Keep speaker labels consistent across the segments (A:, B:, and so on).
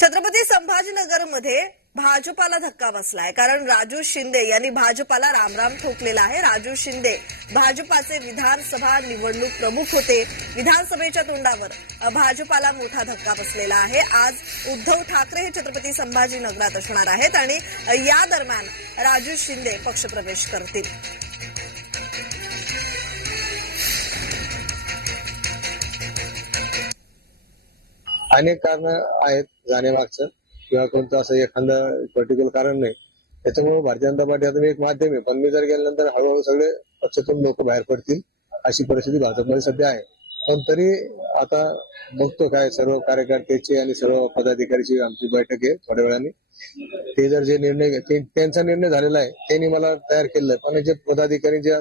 A: छत्रपती संभाजीनगरमध्ये भाजपाला धक्का बसलाय. कारण राजू शिंदे यांनी भाजपाला रामराम ठोकलेला आहे. राजू शिंदे भाजपाचे विधानसभा निवडणूक प्रमुख होते. विधानसभेच्या तोंडावर भाजपाला मोठा धक्का बसलेला आहे. आज उद्धव ठाकरे हे छत्रपती संभाजीनगरात असणार आहेत आणि या दरम्यान राजू शिंदे पक्षप्रवेश करतील.
B: अनेक कारण आहेत जाण्यामागचं किंवा कोणतं असं एखादं पर्टिक्युलर कारण नाही. त्याच्यामुळे भारतीय जनता पार्टी आता मी एक माध्यम आहे. पण मी जर गेल्यानंतर हळूहळू सगळे पक्षातून लोक बाहेर पडतील अशी परिस्थिती भारतामध्ये सध्या आहे. पण तरी आता बघतो काय सर्व कार्यकर्त्याची आणि सर्व पदाधिकारीची आमची बैठक आहे थोड्या वेळाने. ते जर जे निर्णय त्यांचा निर्णय झालेला आहे त्यांनी मला तयार केलेलं आहे. पण जे पदाधिकारी जे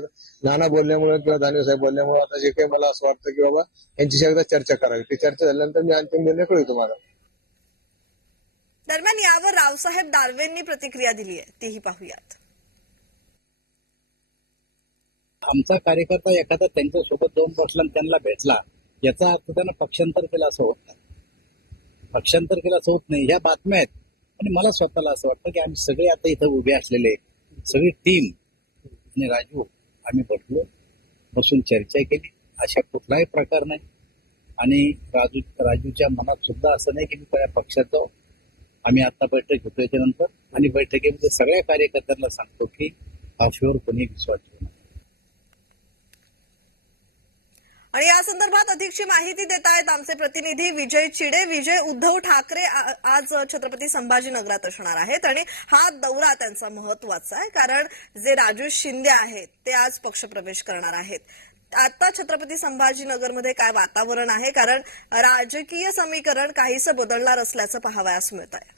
B: नाना बोलल्यामुळे किंवा दानवे साहेब बोलल्यामुळे आता जे काही मला असं वाटतं की बाबा यांच्याशी एकदा चर्चा करावी. ती चर्चा झाल्यानंतर मी अंतिम निर्णय कळू तुम्हाला.
A: दरम्यान यावर रावसाहेब दानवेंनी प्रतिक्रिया दिली आहे. तीही पाहूयात.
C: आमचा कार्यकर्ता एखादा त्यांच्यासोबत जाऊन बसला आणि त्यांना भेटला याचा अर्थ त्यानं पक्षांतर केला असं होत नाही. पक्षांतर केला असं होत नाही. ह्या बातम्या आहेत. आणि मला स्वतःला असं वाटतं की आम्ही सगळे आता इथं उभे असलेले सगळी टीम आणि राजू आम्ही बसलो बसून चर्चा केली. अशा कुठलाही प्रकार नाही. आणि राजू राजूच्या मनात सुद्धा असं नाही की मी कोणा पक्षात जाऊ. आम्ही आता बैठक घेतो याच्यानंतर आणि बैठकीमध्ये सगळ्या कार्यकर्त्यांना सांगतो की भाषेवर कोणी विश्वास ठेवू नका
A: आणि या संदर्भात अधिकची माहिती देत आहेत आमचे प्रतिनिधी विजय चिडे. विजय उद्धव ठाकरे आज छत्रपती संभाजीनगरात असणार आहेत आणि हा दौरा त्यांचा महत्त्वाचा आहे कारण जे राजू शिंदे आहेत ते आज पक्षप्रवेश करणार आहेत. आता छत्रपती संभाजीनगरमध्ये काय वातावरण आहे? कारण राजकीय समीकरण काहीसं बदलणार असल्याचं पाहावयास मिळत आहे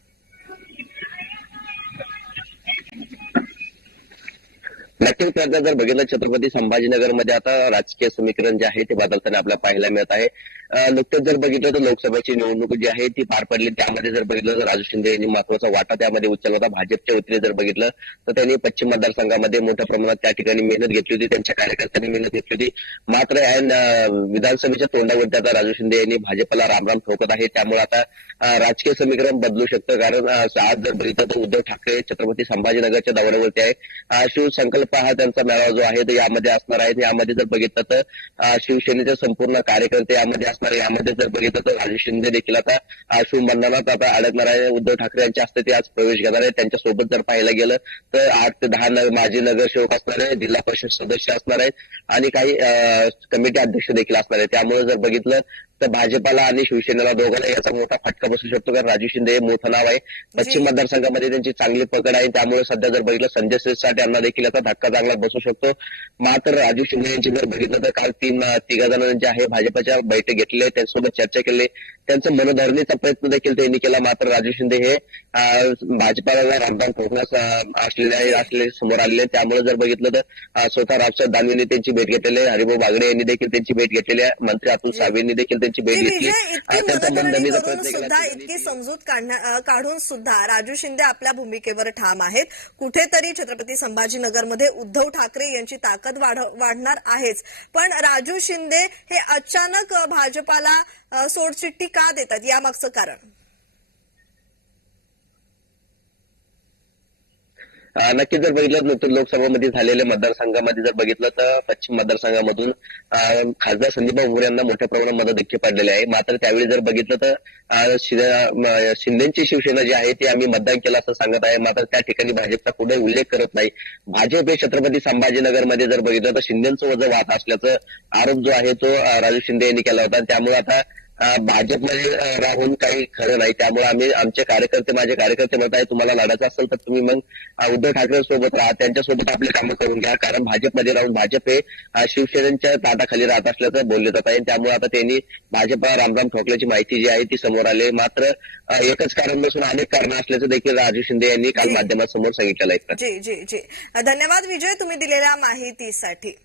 D: नक्कीच त्याचा जर बघितलं छत्रपती संभाजीनगरमध्ये आता राजकीय समीकरण जे आहे ते बदलताना आपल्याला पाहायला मिळत आहे. नुकतंच जर बघितलं तर लोकसभेची निवडणूक जी आहे ती पार पडली. त्यामध्ये जर बघितलं तर राजू शिंदे यांनी महत्त्वाचा वाटा त्यामध्ये उचलला होता. भाजपच्या वतीने जर बघितलं तर त्यांनी पश्चिम मतदारसंघामध्ये मोठ्या प्रमाणात त्या ठिकाणी मेहनत घेतली होती. त्यांच्या कार्यकर्त्यांनी मेहनत घेतली होती. मात्र विधानसभेच्या तोंडावरती आता राजू शिंदे यांनी भाजपला रामराम ठोकत आहे. त्यामुळे आता राजकीय समीकरण बदलू शकतं. कारण आज जर बघितलं तर उद्धव ठाकरे छत्रपती संभाजीनगरच्या दौऱ्यावरती आहे. शिवसंकल्प हा त्यांचा मेळावा जो आहे तो यामध्ये असणार आहे. यामध्ये जर बघितलं तर शिवसेनेचे संपूर्ण कार्यकर्ते यामध्ये असणार. यामध्ये जर बघितलं तर राजू शिंदे देखील आता शिवबंधनात आता अडकणार आहे. उद्धव ठाकरे यांच्या हस्ते ते आज प्रवेश घेणार आहे. त्यांच्यासोबत जर पाहायला गेलं तर आठ ते दहा माजी नगरसेवक असणार आहे. जिल्हा परिषद सदस्य असणार आहेत आणि काही कमिटी अध्यक्ष देखील असणार आहे. त्यामुळे जर बघितलं तर भाजपाला आणि शिवसेनेला दोघांना याचा मोठा फटका बसू शकतो कारण राजू शिंदे हे मोठं नाव आहे. पश्चिम मतदारसंघामध्ये त्यांची चांगली पकड आहे त्यामुळे सध्या जर बघितलं संजय शिरसाट यांना देखील याचा धक्का चांगला बसू शकतो. मात्र राजू शिंदे यांची जर बघितलं तर काल तीन तिघा जणांनी जे आहे भाजपाच्या बैठक घेतली त्यांच्यासोबत चर्चा केली त्यांचं मनधरणीचा प्रयत्न देखील त्यांनी केला. मात्र राजू शिंदे हे भाजपाला रामदान ठोकण्यास असलेले असले समोर आलेले. त्यामुळे जर बघितलं तर स्वतः राजसाहेब दानवेंनी त्यांची भेट घेतलेली आहे. हरिभाऊ बागडे यांनी देखील त्यांची भेट घेतलेली आहे. मंत्री अतुल सावेंनी देखील त्यांची भेट घेतली त्यांचा
A: मनधरणी
D: मनधरणीचा प्रयत्न केला.
A: इतकी समजूत काढून सुद्धा राजू शिंदे आपल्या भूमिकेवर ठाम आहेत. कुठेतरी छत्रपती संभाजीनगरमध्ये उद्धव ठाकरे यांची ताकद वाढ- वाढणार आहेच. पण राजू शिंदे हे अचानक भाजपाला अ, सोडचिठ्ठी का देतात? यामागचं कारण.
D: अं, नक्कीच जर बघितलं तर लोकसभामध्ये झालेल्या मतदारसंघामध्ये जर बघितलं तर पश्चिम मतदारसंघामधून खासदार संदीप मोरे यांना मोठ्या प्रमाणात मदत देखील पडलेली आहे. मात्र त्यावेळी जर बघितलं तर शिंदेची शिवसेना जी आहे ती आम्ही मतदान केलं असं सांगत आहे. मात्र त्या ठिकाणी भाजपचा कुठे उल्लेख करत नाही. भाजप हे छत्रपती संभाजीनगरमध्ये जर बघितलं तर शिंदेचं वजन वाहत असल्याचं आरोप जो आहे तो राजू शिंदे यांनी केला होता. त्यामुळे आता भाजपमध्ये राहून काही खरं नाही. त्यामुळे आम्ही आमचे कार्यकर्ते माझे कार्यकर्ते म्हणत आहे तुम्हाला लढायचं असेल तर तुम्ही मग उद्धव ठाकरे सोबत राहा त्यांच्यासोबत आपले कामं करून घ्या. कारण भाजपमध्ये राहून भाजप हे शिवसेनेच्या ताटाखाली राहत असल्याचं बोलले जात आहे. त्यामुळे आता त्यांनी भाजपा रामराम ठोकल्याची माहिती जी आहे ती समोर आली मात्र एकच कारण नसून अनेक कारण असल्याचं देखील राजू शिंदे यांनी काल. माध्यमासमोर सांगितलेलं आहे.
A: जी जी जी. धन्यवाद विजय तुम्ही दिलेल्या माहितीसाठी.